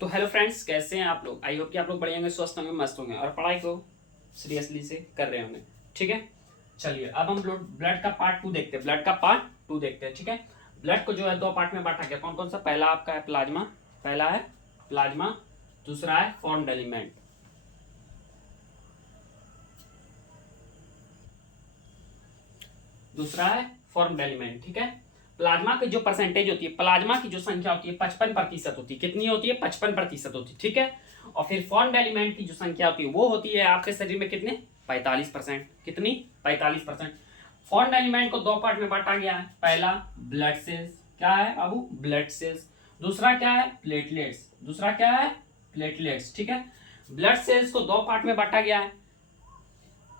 तो hello friends, कैसे हैं आप लोग। आई होप कि आप लोग बढ़िया होंगे, स्वस्थ होंगे, मस्त होंगे और पढ़ाई को सीरियसली से कर रहे होंगे। ठीक है, चलिए अब हम ब्लड का पार्ट 2 देखते हैं। ब्लड का पार्ट 2 देखते हैं। ठीक है, ब्लड को जो है दो पार्ट में बांटा गया। कौन कौन सा? पहला आपका है प्लाज्मा, पहला है प्लाज्मा, दूसरा है फॉर्म्ड एलिमेंट। दूसरा है फॉर्म्ड एलिमेंट। ठीक है, प्लाज्मा की जो परसेंटेज होती है, प्लाज्मा की जो संख्या होती है 55% होती है। कितनी होती है? 55% होती है। ठीक है, और फिर फॉर्म्ड एलिमेंट की जो संख्या होती है वो होती है आपके शरीर में कितने? 45%। कितनी? 45%। फॉर्म्ड एलिमेंट को दो पार्ट में बांटा गया है। पहला ब्लड सेल्स, क्या है बाबू? Blood cells. दूसरा क्या है? प्लेटलेट्स। दूसरा क्या है? प्लेटलेट्स। ठीक है, ब्लड सेल्स को दो पार्ट में बांटा गया है।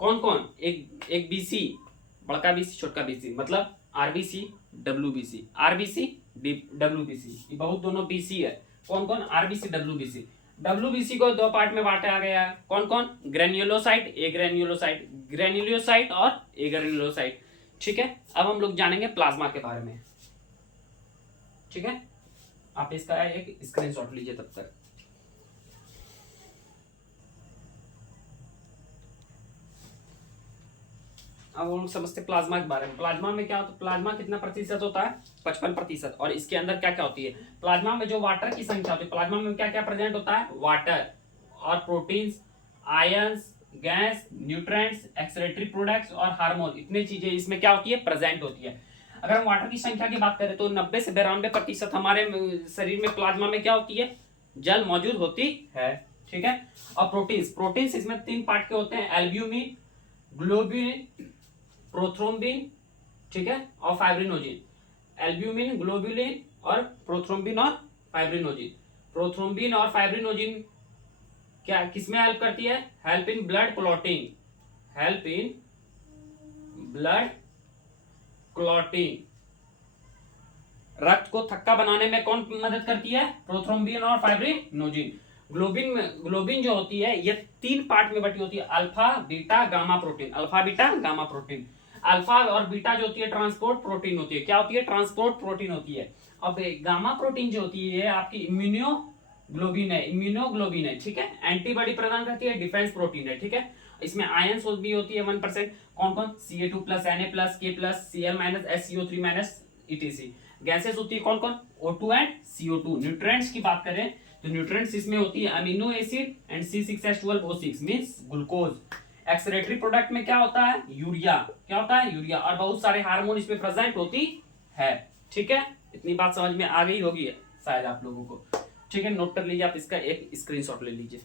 कौन कौन? एक बीसी, बड़का बीसी, छोटका बीसी, मतलब आरबीसी, डब्ल्यूबीसी, आरबीसी, डब्ल्यूबीसी, ये बहुत दोनों बीसी है। कौन कौन? RBC, WBC. डब्ल्यूबीसी को दो पार्ट में बांटा गया है। कौन कौन? ग्रेन्युलोसाइट, ए ग्रेन्युलोसाइट, ग्रेन्युलोसाइट और ए ग्रेन्युलोसाइट। ठीक है, अब हम लोग जानेंगे प्लाज्मा के बारे में। ठीक है, आप इसका एक स्क्रीनशॉट लीजिए तब तक। अब हम लोग समझते प्लाज्मा के बारे में। प्लाज्मा में क्या होता है? प्लाज्मा कितना प्रतिशत होता है? 55%। और इसके अंदर क्या क्या होती है? प्लाज्मा में जो वाटर की संख्या होती है, प्लाज्मा में क्या क्या प्रेजेंट होता है? वाटर और proteins, ions, gas, nutrients, excretory products और हार्मोन, इतनी चीजें इसमें क्या होती है? प्रेजेंट होती है। अगर हम वाटर की संख्या की बात करें तो 90 से 92% हमारे शरीर में प्लाज्मा में क्या होती है? जल मौजूद होती है। ठीक है, और प्रोटीन्स, प्रोटीन्स इसमें तीन पार्ट के होते हैं: एल्ब्यूमिन, ग्लोबुलिन, प्रोथ्रोम्बिन, ठीक है, और फाइब्रिनोजिन। एल्ब्यूमिन, ग्लोबुलिन और प्रोथ्रोम्बिन और फाइब्रिनोजिन। प्रोथ्रोम्बिन और फाइब्रिनोजिन क्या किसमें हेल्प करती है? Help in blood clotting, help in blood clotting. रक्त को थक्का बनाने में कौन मदद करती है? प्रोथ्रोम्बिन और फाइब्रिनोजिन। ग्लोबिन जो होती है ये तीन पार्ट में बटी होती है: alpha, beta, gamma protein. Alpha, beta, gamma protein. Alpha और बीटा जो होती है ट्रांसपोर्ट प्रोटीन होती है। क्या होती है? ट्रांसपोर्ट प्रोटीन होती है। अब गामा प्रोटीन जो होती है आपकी इम्यूनोग्लोबिन है, इम्यूनोग्लोबिन है। ठीक है, एंटीबॉडी प्रदान करती है, डिफेंस प्रोटीन है। ठीक है, इसमें आयंस भी होती है 1%। कौन कौन? Ca2+, Na+, K+, Cl-, SCO3-, etc। Gases होती है कौन कौन? O2 and CO2। न्यूट्रिएंट्स की बात करें तो न्यूट्रिएंट्स इसमें होती है amino acid and C6H12O6 means glucose. Excretory product में क्या होता है? यूरिया। क्या होता है? यूरिया। और बहुत सारे हार्मोन इसमें प्रेजेंट होती है। ठीक है, इतनी बात समझ में आ गई होगी शायद आप लोगों को। ठीक है, नोट कर लीजिए, आप इसका एक स्क्रीनशॉट ले लीजिए।